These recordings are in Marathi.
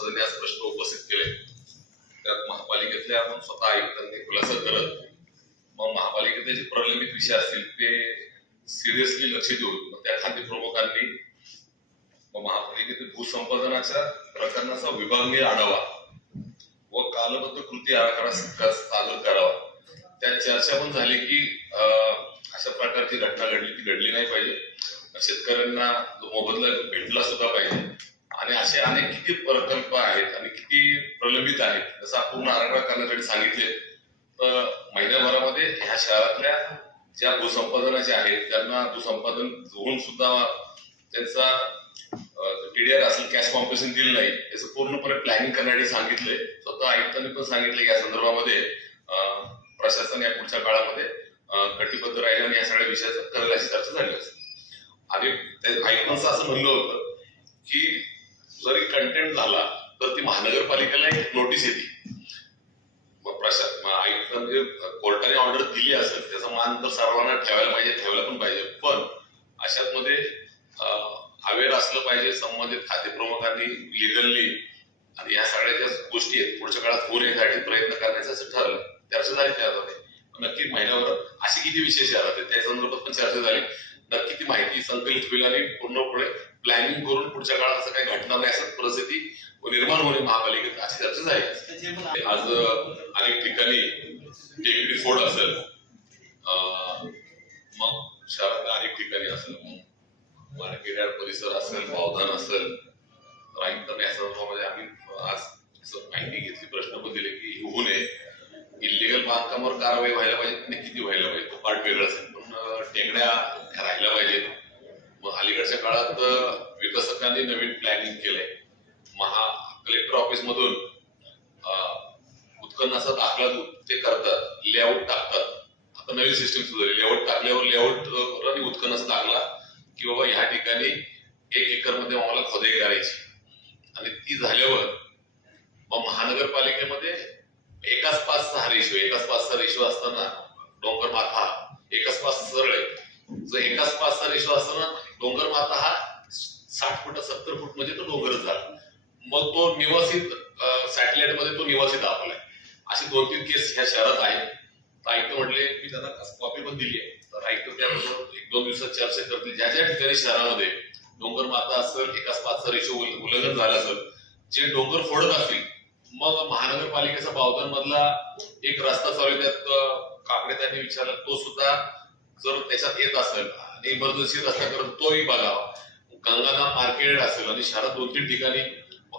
सभासदांनी आज प्रश्न उपस्थित केले। त्यात महापालिकेतले आपण स्वतः आयुक्तांनी खुलासा करत मग महापालिकेतले जे प्रलंबित विषय असतील ते सिरियसली लक्ष देऊन त्या खाते प्रमुखांनी महापालिकेतील भूसंपादनाच्या प्रकरणाचा विभागीय आढावा व कालबद्ध कृती आराखडा सादर करावा। त्या चर्चा पण झाली की अशा प्रकारची घटना घडली ती घडली नाही पाहिजे, शेतकऱ्यांना मोबदला भेटला सुद्धा पाहिजे आणि असे अनेक किती प्रकल्प आहेत आणि किती प्रलंबित आहेत जसा पूर्ण आराखडा करण्यासाठी सांगितले। तर महिन्याभरामध्ये ह्या शहरातल्या ज्या भूसंपादनाचे आहेत त्यांना भूसंपादन होऊन सुद्धा त्यांचा टीडीआर असेल कॅश कॉम्पेन्सेशन दिलं नाही याचं पूर्णपणे प्लॅनिंग करण्यासाठी सांगितलंय। स्वतः आयुक्तांनी पण सांगितलं या संदर्भामध्ये प्रशासन या पुढच्या काळामध्ये कटिबद्ध राहील आणि या सगळ्या विषयाचं करेल अशी चर्चा झाली असते। आणि आयुक्तांचं असं म्हणणं होतं की जरी कंटेंट झाला तर ती महानगरपालिकेला एक नोटीस येते। आयुक्तांनी कोर्टाने ऑर्डर दिली असेल त्याचा मान तर सर्वांना ठेवायला पाहिजे, ठेवायला पण पाहिजे, पण अशात मध्ये अवेअर असलं पाहिजे संबंधित खाते प्रमुखांनी लिगली आणि या सगळ्या ज्या गोष्टी आहेत पुढच्या काळात होऊ नयेसाठी प्रयत्न करण्याचं असं ठरलं। चर्चा झाली त्यामध्ये नक्की महिन्याभर असे किती विषय शहरात आहेत त्या संदर्भात पण चर्चा झाली। नक्की ती माहिती संकलित होईल आणि पूर्णपणे प्लॅनिंग करून पुढच्या काळात असं काही घडणार नाही असं परिस्थिती निर्माण होणे महापालिकेत अशी चर्चा झाली। आज अनेक ठिकाणी टेकडी फोड असेल, मग शहरातल्या अनेक ठिकाणी असेल, मार्केट यार्ड परिसर असेल, पावधान असेल, आयुक्तांनी या संदर्भामध्ये आम्ही आज माहिती घेतली, प्रश्न पण दिले की होऊ नये, इलिगल बांधकामावर कारवाई व्हायला पाहिजे, किती व्हायला पाहिजे तो पार्ट वेगळा असेल, पण टेकड्या राहिल्या पाहिजेत। मग अलीकडच्या काळात विकसकांनी नवीन प्लॅनिंग केलंय, कलेक्टर ऑफिस मधून उत्खननाचा दाखला ते करतात, लेआउट टाकतात। आता नवीन सिस्टीम सुरू झाली, लेआउट टाकल्यावर लेआउट आणि उत्खननाचा दाखला की बाबा ह्या ठिकाणी 1 एकर मध्ये आम्हाला खोदाई करायची आणि ती झाल्यावर मग महानगरपालिकेमध्ये एकाच 5:6 रेशो असताना डोंगर माथा एकाच 5 सरळ आहे, जर एकाच 5:6 रेशो असताना डोंगर माथा हा 60 फूट 70 फूट म्हणजे तो डोंगरच झाला। मग तो निवासित सॅटेलाइट मध्ये तो निवासी दाखवलाय। असे 2-3 केस ह्या शहरात आहेत। आयुक्त म्हटले मी त्यांना कॉपी पण दिली आहे, तर आयुक्त त्याबरोबर 1-2 दिवसात चर्चा करतील। ज्या ज्या ठिकाणी शहरामध्ये डोंगर माथा असेल, एकाच 5:6 रेशो उल्लंघन झालं असेल, जे डोंगर फोडत असतील, मग महानगरपालिकेचा बावधन मधला एक रस्ता चालू त्यात काकडे त्यांनी विचारला तो सुद्धा जर त्याच्यात येत असेल आणि इमर्जन्सी रस्ता करत तोही बघावा। गंगाना मार्केट असेल आणि शहरात 2-3 ठिकाणी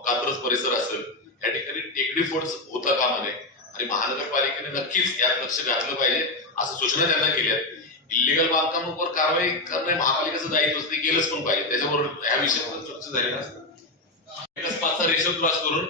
कात्रज परिसर असेल, या ठिकाणी टेकडी फोड होता कामा नये आणि महानगरपालिकेने नक्कीच यात लक्ष घातलं पाहिजे असं सूचना त्यांना केल्या। इलिगल बांधकामावर कारवाई करणे महापालिकेचं दायित्व असते, केलंच पण पाहिजे। त्याच्याबरोबर ह्या विषयावर चर्चा झाली ना, 5:6 रेशो क्रॉस करून